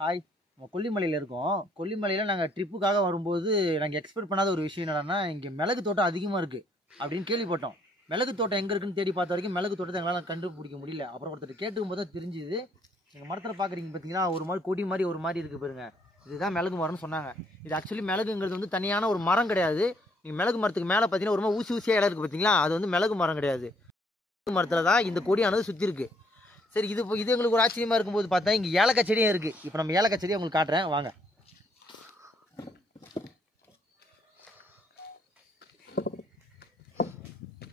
Hi, நம்ம கொல்லிமலையில் இருக்கோம். கொல்லிமலையில் நாங்கள் ட்ரிப்புக்காக வரும்போது நாங்கள் எக்ஸ்பெக்ட் பண்ணாத ஒரு விஷயம் என்னன்னா, இங்கே மிளகு தோட்டம் அதிகமாக இருக்குது அப்படின்னு கேள்விப்பட்டோம். மிளகு தோட்டம் எங்கே இருக்குன்னு தேடி பார்த்த வரைக்கும் மிளகு தோட்டத்தை எங்களால் கண்டுபிடிக்க முடியல. அப்புறம் ஒருத்தர் கேட்டுக்கும் போது தான் தெரிஞ்சுது. எங்கள் மரத்தில் பார்க்குறீங்க பார்த்தீங்கன்னா, ஒரு மாதிரி கொடி மாதிரி ஒரு மாதிரி இருக்குது பாருங்க. இதுதான் மிளகு மரம்னு சொன்னாங்க. இது ஆக்சுவலி மிளகுங்கிறது வந்து தனியான ஒரு மரம் கிடையாது. நீங்கள் மிளகு மரத்துக்கு மேலே பார்த்தீங்கன்னா ஒரு மாதிரி ஊசி ஊசியாக இடம் இருக்குது பார்த்தீங்களா, அது வந்து மிளகு மரம் கிடையாது. மிளகு மரத்தில் தான் இந்த கொடியானது சுற்றி இருக்குது. சரி, இது எங்களுக்கு ஒரு ஆச்சரியமாக இருக்கும்போது பார்த்தா இங்கே ஏலக்காய் செடியும் இருக்குது. இப்போ நம்ம ஏலக்காய் செடியை உங்களுக்கு காட்டுறேன் வாங்க.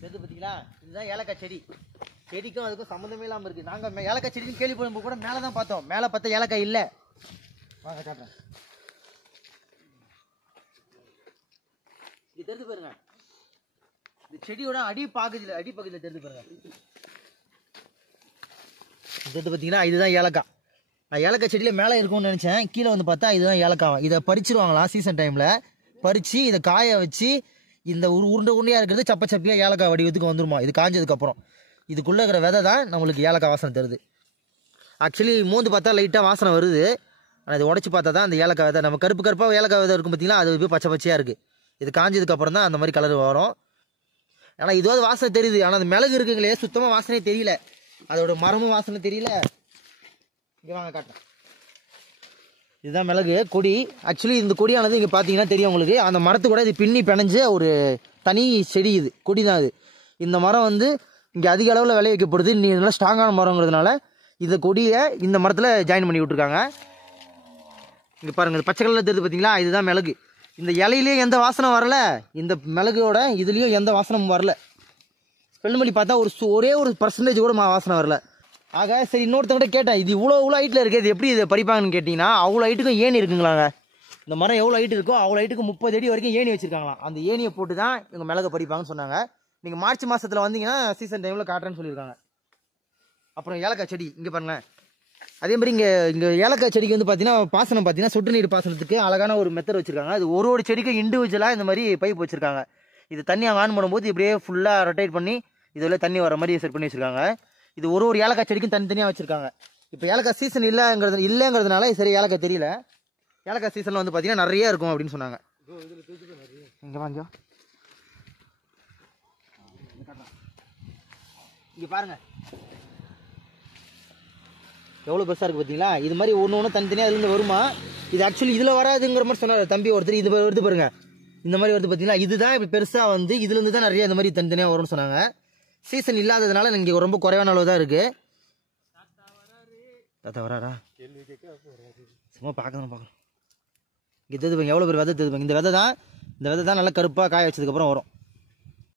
தெரிஞ்சு பார்த்தீங்களா, இதுதான் ஏலக்காய் செடி. செடிக்கும் அதுக்கும் சம்மந்தமே இல்லாமல் இருக்குது. நாங்கள் ஏலக்காய் செடியும் கேள்விப்படும்போது கூட மேலே தான் பார்த்தோம். மேலே பார்த்தா ஏலக்காய் இல்லை. வாங்க காட்டுறேன். இது தெரிஞ்சு பாருங்க, இந்த செடியோட அடிப்பகுதியில் தெரிஞ்சு பாருங்க. இது பார்த்தீங்கன்னா இதுதான் ஏலக்காய். நான் ஏலக்காய் செடியில் மேலே இருக்கும்னு நினச்சேன். கீழே வந்து பார்த்தா இதுதான் ஏலக்காய். இதை பறிச்சிருவாங்களாம் சீசன் டைமில். பறித்து இதை காய வச்சு இந்த உருண்டை உருண்டையாக இருக்கிறது சப்ப சப்பியாக ஏலக்காய் வடிவத்துக்கு வந்துருமா. இது காஞ்சதுக்கப்புறம் இதுக்குள்ளே இருக்கிற விதை தான் நம்மளுக்கு ஏலக்காய் வாசனை தருது. ஆக்சுவலி மோந்து பார்த்தா லைட்டாக வாசனை வருது. ஆனால் இது உடச்சி பார்த்தா தான் அந்த ஏலக்காய் விதை, நம்ம கருப்பு கருப்பாக ஏலக்காய் விதை இருக்கும் பார்த்தீங்களா, அது போய் பச்சை பச்சையாக இருக்குது. இது காஞ்சதுக்கப்புறம் தான் அந்த மாதிரி கலர் வரும். ஆனால் இதுவாது வாசனை தெரியுது. ஆனால் அந்த மிளகு இருக்குங்களே சுத்தமாக வாசனையே தெரியல. அதோட மரமும் வாசனை தெரியல. இங்கே வாங்க காட்டுறேன். இதுதான் மிளகு கொடி. ஆக்சுவலி இந்த கொடியானது இங்கே பார்த்தீங்கன்னா தெரியும் உங்களுக்கு. அந்த மரத்து கூட இது பின்னி பிணைஞ்ச ஒரு தனி செடி. இது கொடி தான். இது இந்த மரம் வந்து இங்கே அதிக அளவில் விளைய வைக்கப்படுது. இன்னும் நல்லா ஸ்ட்ராங்கான மரங்கிறதுனால இந்த கொடியை இந்த மரத்தில் ஜாயின் பண்ணி விட்டுருக்காங்க. இங்கே பாருங்கள், பச்சை கலரில் தெரியுது பார்த்தீங்களா, இதுதான் மிளகு. இந்த இலையிலேயே எந்த வாசனை வரல, இந்த மிளகோட இதுலேயும் எந்த வாசனமும் வரல. ஸ்மெல் பண்ணி பார்த்தா ஒரே ஒரு % கூட வாசனை வரல. ஆக சரி, இன்னொருத்தவங்க கேட்டேன், இது இவ்வளோ ஹைட்டில் இருக்குது, இது எப்படி இதை பறிப்பாங்கன்னு கேட்டிங்கன்னா, அவ்வளோ ஹைட்டுக்கும் ஏணி இருக்குங்களாங்க. இந்த மரம் எவ்வளோ ஹைட்டு இருக்கோ அவ்வளோ ஹைட்டுக்கு 30 அடி வரைக்கும் ஏணி வச்சுருக்காங்களாம். அந்த ஏணியை போட்டு தான் இவங்க மிளகை பறிப்பாங்கன்னு சொன்னாங்க. நீங்கள் மார்ச் மாதத்தில் வந்தீங்கன்னா சீசன் டைமில் காட்டுறேன்னு சொல்லியிருக்காங்க. அப்புறம் ஏலக்காய் செடி இங்கே பாருங்களேன். அதே மாதிரி இங்கே ஏலக்காய் செடிக்கு வந்து பார்த்தீங்கன்னா பாசனம் பார்த்தீங்கன்னா சொட்டு நீர் பாசனத்துக்கு அழகான ஒரு மெத்தட் வச்சுருக்காங்க. அது ஒரு செடிக்கும் இண்டிவிஜுவலாக இந்த மாதிரி பைப் வச்சுருக்காங்க. இது தண்ணி ஆன் பண்ணும்போது இப்படியே ஃபுல்லாக ரொட்டேட் பண்ணி இதில் தண்ணி வர மாதிரி செட் பண்ணி வச்சுருக்காங்க. இது ஒரு ஏலக்காய் செடிக்கும் தனித்தனியாக வச்சுருக்காங்க. இப்போ ஏலக்காய் சீசன் இல்லைங்கிறதுனால சரி ஏலக்காய் தெரியல. ஏலக்காய் சீசனில் வந்து பார்த்தீங்கன்னா நிறைய இருக்கும் அப்படின்னு சொன்னாங்க. இங்கே வாங்க, இங்கே பாருங்கள் எவ்வளோ பெருசாக இருக்குது பார்த்தீங்களா. இது மாதிரி ஒன்று தனித்தனியாக அதுலேருந்து வருமா. இது ஆக்சுவலி இதில் வராதுங்கிற மாதிரி சொன்னார் தம்பி ஒருத்தர். இது வருது பாருங்க, இந்த மாதிரி வருது பார்த்தீங்களா. இதுதான் இப்போ பெருசாக வந்து இதுலேருந்து தான் நிறைய இந்த மாதிரி தனித்தனியாக வரும்னு சொன்னாங்க. சீசன் இல்லாததுனால இங்கே ரொம்ப குறைவான அளவு தான் இருக்குது. தாத்தா வராரா? சும்மா பார்க்கலாம். இங்கே தெரிஞ்சுப்பாங்க எவ்வளோ பேர் விதை தெரிஞ்சுப்பாங்க. இந்த விதை தான் நல்லா கருப்பாக காய வச்சதுக்கப்புறம் வரும்.